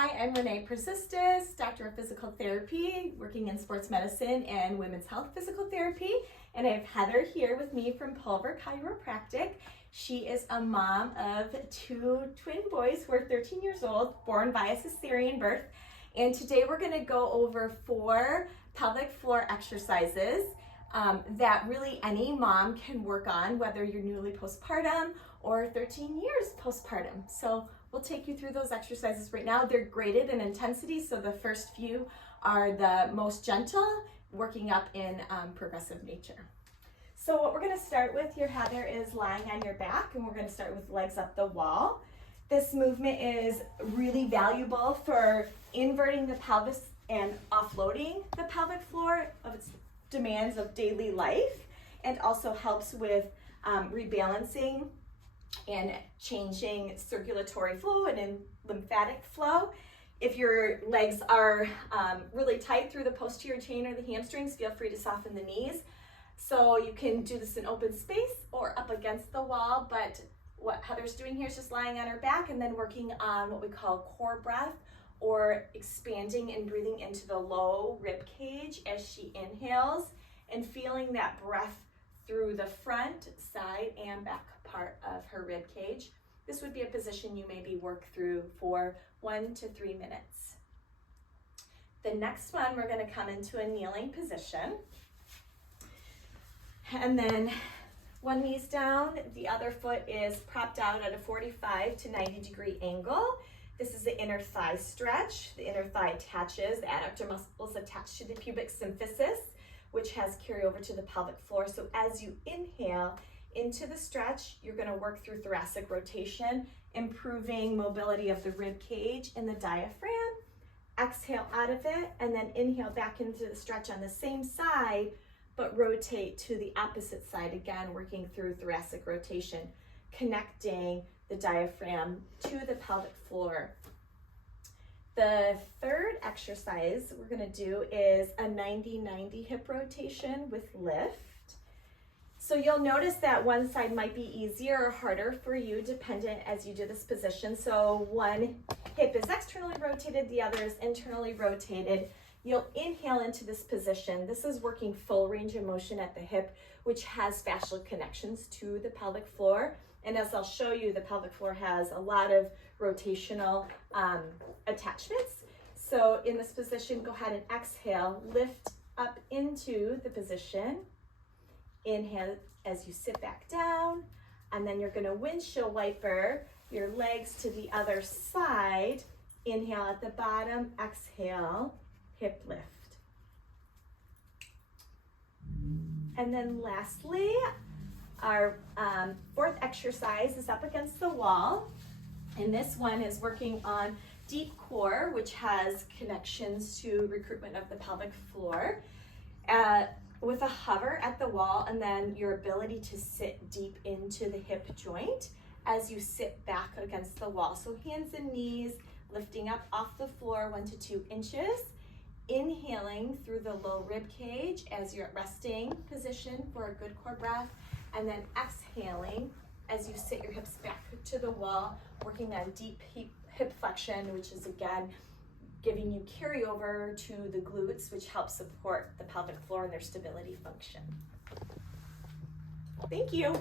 Hi, I'm Renee Przystas, Doctor of Physical Therapy, working in sports medicine and women's health physical therapy. And I have Heather here with me from Pulver Chiropractic. She is a mom of two twin boys who are 13 years old, born via cesarean birth. And today we're going to go over 4 pelvic floor exercises that really any mom can work on, whether you're newly postpartum or 13 years postpartum. So we'll take you through those exercises right now. They're graded in intensity, so the first few are the most gentle, working up in progressive nature. So what we're going to start with here, Heather, is lying on your back, and we're going to start with legs up the wall. This movement is really valuable for inverting the pelvis and offloading the pelvic floor of its demands of daily life, and also helps with rebalancing and changing circulatory flow and lymphatic flow. If your legs are really tight through the posterior chain or the hamstrings, feel free to soften the knees. So you can do this in open space or up against the wall, but what Heather's doing here is just lying on her back and then working on what we call core breath, or expanding and breathing into the low rib cage as she inhales, and feeling that breath through the front, side, and back part of her rib cage. This would be a position you maybe work through for 1 to 3 minutes. The next one, we're going to come into a kneeling position. And then one knee's down, the other foot is propped out at a 45 to 90 degree angle. This is the inner thigh stretch. The inner thigh attaches, the adductor muscles attached to the pubic symphysis, which has carryover to the pelvic floor. So as you inhale into the stretch, you're going to work through thoracic rotation, improving mobility of the rib cage and the diaphragm. Exhale out of it, and then inhale back into the stretch on the same side, but rotate to the opposite side again, working through thoracic rotation, connecting the diaphragm to the pelvic floor. The third exercise we're going to do is a 90-90 hip rotation with lift. So you'll notice that one side might be easier or harder for you dependent as you do this position. So one hip is externally rotated, the other is internally rotated. You'll inhale into this position. This is working full range of motion at the hip, which has fascial connections to the pelvic floor. And as I'll show you, the pelvic floor has a lot of rotational attachments. So in this position, go ahead and exhale, lift up into the position. Inhale as you sit back down, and then you're going to windshield wiper your legs to the other side. Inhale at the bottom, exhale, hip lift. And then lastly, our fourth exercise is up against the wall, and this one is working on deep core, which has connections to recruitment of the pelvic floor, with a hover at the wall, and then your ability to sit deep into the hip joint as you sit back against the wall. So hands and knees lifting up off the floor 1 to 2 inches, inhaling through the low rib cage as you're at resting position for a good core breath, and then exhaling as you sit your hips back to the wall, working on deep hip flexion, which is again giving you carryover to the glutes, which helps support the pelvic floor and their stability function. Thank you.